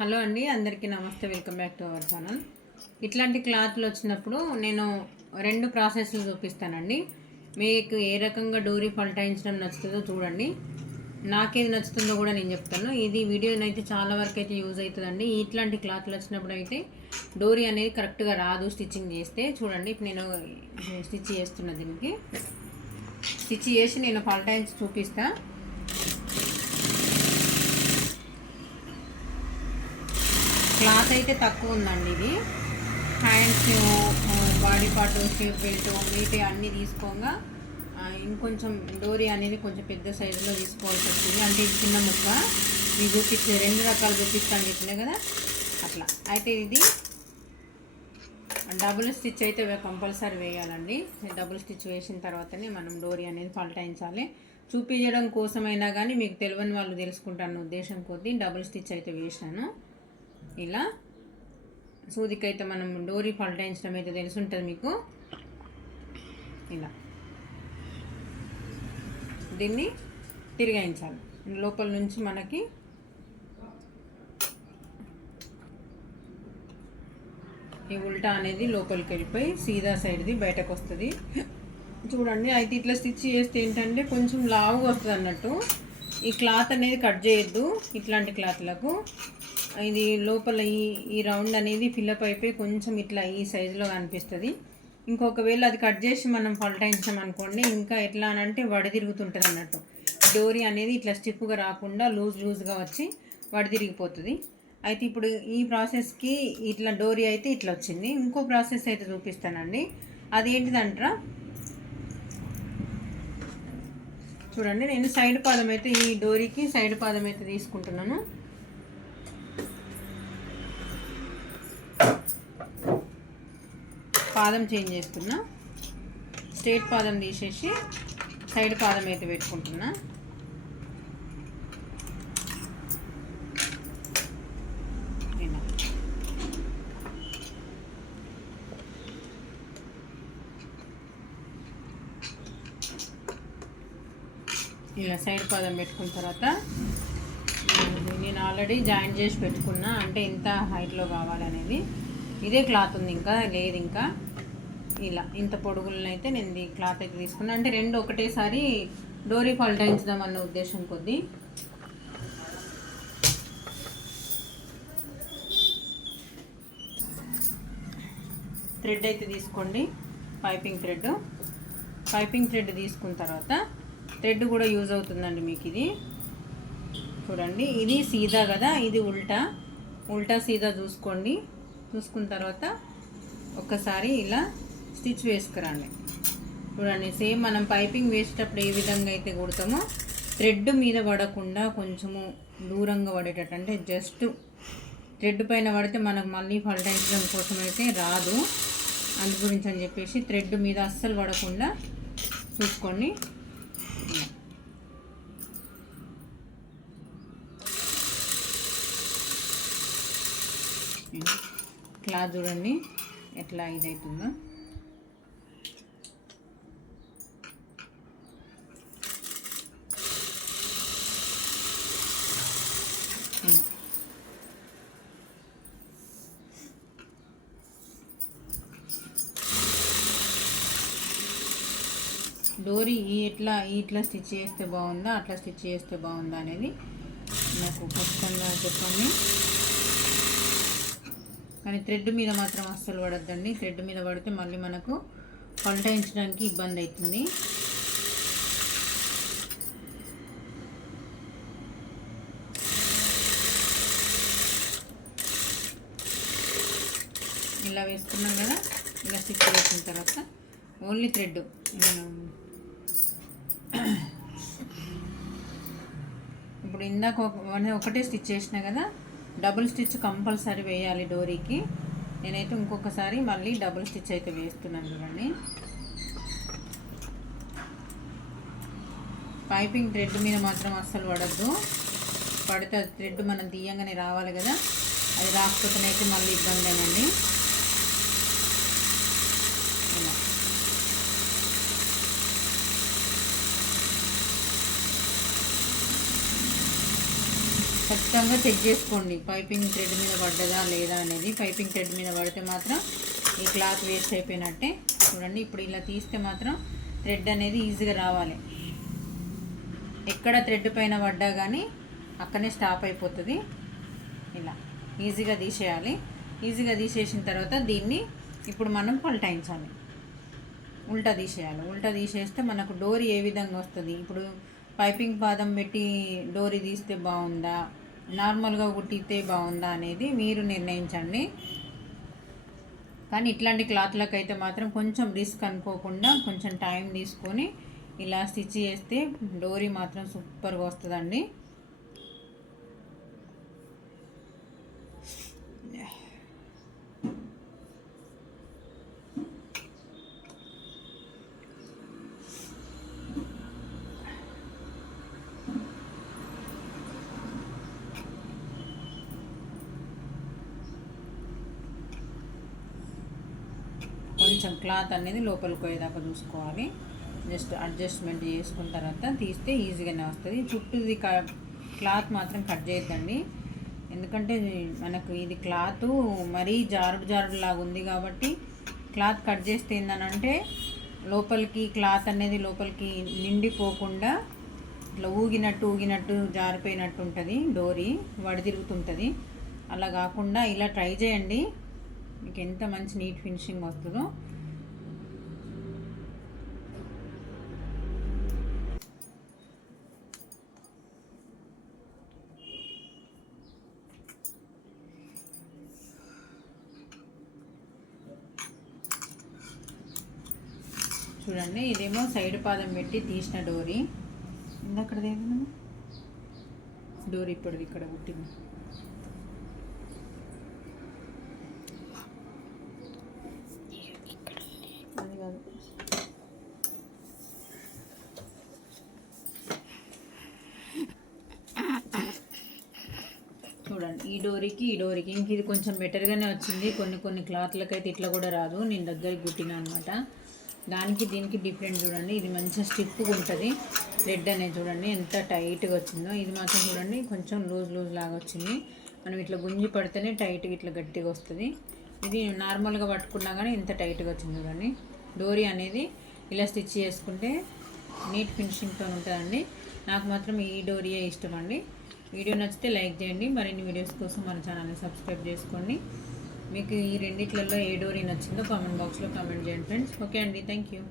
Hello అండి అందరికీ నమస్తే welcome back to our channel. ఇట్లాంటి క్లాత్లు వచ్చినప్పుడు నేను రెండు ప్రాసెస్లు చూపిస్తానండి. మీకు ఏ రకంగా డోరీ పల్టాయించడం నచ్చుతుందో చూడండి. నాకేది నచ్చుతుందో కూడా నేను చెప్తాను. ఇది వీడియోనైతే చాలా వరకు అయితే యూజ్ అవుతుందండి. ఇట్లాంటి క్లాత్లు వచ్చినప్పుడు అయితే డోరీ అనేది కరెక్ట్గా రాదు స్టిచ్చింగ్ చేస్తే. చూడండి ఇప్పుడు నేను స్టిచ్ చేస్తున్నా దీనికి. స్టిచ్ చేసి నేను పల్టాయించి చూపిస్తాను క్లాత్ అయితే తక్కువ ఉందండి ఇది. Hands body part shape belt మీటే అన్నీ తీసుకోగా ఇంకొంచెం డోరీ అనేది కొంచెం పెద్ద సైజులో తీసుకోవాల్సి వస్తుంది. అంటే ఇది చిన్న ముక్క. ఇది చూపించే రెండు రకాలు చూపిస్తాను చెప్పినా కదా? అట్లా. అయితే ఇది డబుల్ స్టిచ్ అయితే కంపల్సరీ వేయాలండి. డబుల్ స్టిచ్ వేసిన తర్వాతనే మనం డోరీ అనేది పల్టాయించాలి. చూపించడం కోసమైనా కానీ మీకు తెలియని వాళ్ళు తెలుసుకుంటాను ఉద్దేశం కొద్దీ డబుల్ స్టిచ్ అయితే వేసాను ఇలా సూదికైతే మనం డోరీ పల్టాయించడం అయితే తెలుసుంటుంది మీకు. ఇలా. దీన్ని తిరిగాయించాలి. లోపల నుంచి మనకి ఈ ఉల్టా అనేది లోపలికి వెళ్ళిపోయి సీదా సైడ్ది బయటకు వస్తుంది చూడండి అయితే ఇట్లా స్టిచ్ చేస్తే ఏంటంటే కొంచెం లావుగా వస్తుంది అన్నట్టు ఈ క్లాత్ అనేది కట్ చేయొద్దు ఇట్లాంటి క్లాత్లకు. ఇది లోపల ఈ ఈ రౌండ్ అనేది ఫిల్అప్ అయిపోయి కొంచెం ఇట్లా ఈ సైజులో కనిపిస్తుంది. ఇంకొకవేళ అది కట్ చేసి మనం పల్టాయించాం అనుకోండి ఇంకా ఎట్లా అని అంటే వడి తిరుగుతుంటుంది అన్నట్టు. డోరీ అనేది ఇట్లా స్టిఫ్గా రాకుండా లూజ్ లూజ్గా వచ్చి వడి తిరిగిపోతుంది. అయితే ఇప్పుడు ఈ ప్రాసెస్కి ఇట్లా డోరీ అయితే ఇట్లా వచ్చింది. ఇంకో ప్రాసెస్ అయితే చూపిస్తానండి. అదేంటిదంటారా? చూడండి నేను సైడ్ పాదం అయితే ఈ డోరీకి సైడ్ పాదం అయితే తీసుకుంటున్నాను. పాదం చేంజ్ చేస్తున్నా. స్ట్రేట్ పాదం తీసేసి సైడ్ పాదం అయితే పెట్టుకుంటున్నా ఇలా ఇలా సైడ్ పాదం పెట్టుకున్న తర్వాత నేను ఆల్రెడీ జాయిన్ చేసి పెట్టుకున్నా. అంటే ఇంత హైట్లో కావాలనేది. ఇదే క్లాత్ ఉంది ఇంకా లేదు ఇంకా. ఇలా ఇంత పొడుగులను అయితే నేను ఈ క్లాత్ అయితే తీసుకున్నా. అంటే రెండు ఒకటేసారి డోరీ పల్టాయించుదాం అన్న ఉద్దేశం కొద్దీ. థ్రెడ్ అయితే తీసుకోండి. Piping thread. పైపింగ్ థ్రెడ్ తీసుకున్న తర్వాత థ్రెడ్ కూడా యూజ్ అవుతుందండి మీకు ఇది. చూడండి ఇది సీదా కదా ఇది ఉల్టా. ఉల్టా సీదా చూసుకోండి. చూసుకున్న తర్వాత ఒక్కసారి ఇలా స్టిచ్ వేసుకురండి. చూడండి సేమ్ మనం పైపింగ్ వేసేటప్పుడు ఏ విధంగా అయితే కుడతామో థ్రెడ్ మీద పడకుండా కొంచెము దూరంగా పడేటట్టు అంటే జస్ట్ థ్రెడ్ పైన పడితే మనకు మళ్ళీ పల్టాయించడం కోసం అయితే రాదు. అందు గురించి అని చెప్పేసి థ్రెడ్ మీద అస్సలు పడకుండా చూసుకోండి. క్లాత్ చూడండి. ఎట్లా ఇదవుతుందో డోరీ ఈ ఎట్లా ఇట్లా స్టిచ్ చేస్తే బాగుందా అట్లా స్టిచ్ చేస్తే బాగుందా అనేది నాకు ఖచ్చితంగా చెప్పండి. కానీ థ్రెడ్ మీద మాత్రం అస్సలు పడద్దండి. థ్రెడ్ మీద పడితే మళ్ళీ మనకు పల్టాయించడానికి ఇబ్బంది అవుతుంది. ఇలా వేసుకున్నాం కదా ఇలా స్టిచ్ వేసిన తర్వాత ఓన్లీ థ్రెడ్. ఇప్పుడు ఇందాక ఒక- ఒకటే స్టిచ్ చేసిన కదా డబుల్ స్టిచ్ కంపల్సరీ వేయాలి డోరీకి. నేనైతే ఇంకొకసారి మళ్ళీ డబుల్ స్టిచ్ అయితే వేస్తున్నాను చూడండి. పైపింగ్ థ్రెడ్ మీద మాత్రం అస్సలు పడద్దు. పడితే అది థ్రెడ్ మనం తీయంగానే రావాలి కదా. అది రాకపోతేనైతే మళ్ళీ ఇబ్బందేనండి ఇలా ఖచ్చితంగా చెక్ చేసుకోండి. పైపింగ్ థ్రెడ్ మీద పడ్డదా లేదా అనేది. పైపింగ్ థ్రెడ్ మీద పడితే మాత్రం ఈ క్లాత్ వేస్ట్ అయిపోయినట్టే. చూడండి ఇప్పుడు ఇలా తీస్తే మాత్రం థ్రెడ్ అనేది ఈజీగా రావాలి. ఎక్కడ థ్రెడ్ పైన పడ్డా కానీ అక్కడనే స్టాప్ అయిపోతుంది. ఇలా ఈజీగా తీసేయాలి. ఈజీగా తీసేసిన తర్వాత దీన్ని ఇప్పుడు మనం పల్టాయించాలి. ఉల్టా తీసేయాలి. ఉల్టా తీసేస్తే మనకు డోరీ ఏ విధంగా వస్తుంది? ఇప్పుడు పైపింగ్ పాదం పెట్టి డోరీ తీస్తే బాగుందా? నార్మల్గా కుట్టితే బాగుందా అనేది మీరు నిర్ణయించండి. కానీ ఇట్లాంటి క్లాత్లకు అయితే మాత్రం కొంచెం రిస్క్ అనుకోకుండా కొంచెం టైం తీసుకొని ఇలా స్టిచ్ చేస్తే డోరీ మాత్రం సూపర్గా వస్తుందండి. కొంచెం క్లాత్ అనేది లోపలికి పోయేదాకా చూసుకోవాలి. జస్ట్ అడ్జస్ట్మెంట్ చేసుకున్న తర్వాత తీస్తే ఈజీగానే వస్తుంది. చుట్టూది క్లాత్ మాత్రం కట్ చేయొద్దండి. ఎందుకంటే మనకు ఇది క్లాత్ మరీ జారుడు జారుడు లాగా ఉంది కాబట్టి క్లాత్ కట్ చేస్తే ఏంటనంటే లోపలికి క్లాత్ అనేది లోపలికి నిండిపోకుండా ఇట్లా ఊగినట్టు ఊగినట్టు జారిపోయినట్టు ఉంటుంది డోరీ వడిదిరుగుతుంటుంది అలా కాకుండా ఇలా ట్రై చేయండి. మీకు ఎంత మంచి నీట్ ఫినిషింగ్ వస్తుందో. చూడండి ఇదేమో సైడ్ పాదం పెట్టి తీసిన డోరీ. ఇందక్కడ ఏమన్నా డోరీ ఇప్పుడు ఇక్కడ పుట్టింది. అది కాదు. చూడండి ఈ డోరీకి ఈ డోరీకి. ఇంక ఇది కొంచెం బెటర్గానే వచ్చింది. కొన్ని కొన్ని క్లాత్లకైతే ఇట్లా కూడా రాదు. నేను దగ్గరికి కుట్టిన అనమాట దానికి దీనికి డిఫరెంట్ చూడండి. ఇది మంచిగా స్టిప్గా ఉంటుంది. రెడ్ అనేది చూడండి ఎంత టైట్గా వచ్చిందో. ఇది మాత్రం చూడండి కొంచెం లూజ్ లూజ్ లాగా వచ్చింది. మనం ఇట్లా గుంజి పడితేనే టైట్గా ఇట్లా గట్టిగా వస్తుంది. ఇది నార్మల్గా పట్టుకున్నా కానీ ఇంత టైట్గా వచ్చింది చూడండి. డోరీ అనేది ఇలా స్టిచ్ చేసుకుంటే నీట్ ఫినిషింగ్తో ఉంటుందండి. నాకు మాత్రం ఈ డోరీయే ఇష్టం అండి. వీడియో నచ్చితే లైక్ చేయండి. మరిన్ని వీడియోస్ కోసం మన ఛానల్ని సబ్స్క్రైబ్ చేసుకోండి. మీకు ఈ రెండిట్లలో ఏ డోరీ నచ్చిందో కామెంట్ బాక్స్లో కామెంట్ చేయండి ఫ్రెండ్స్. ఓకే అండి. Thank you.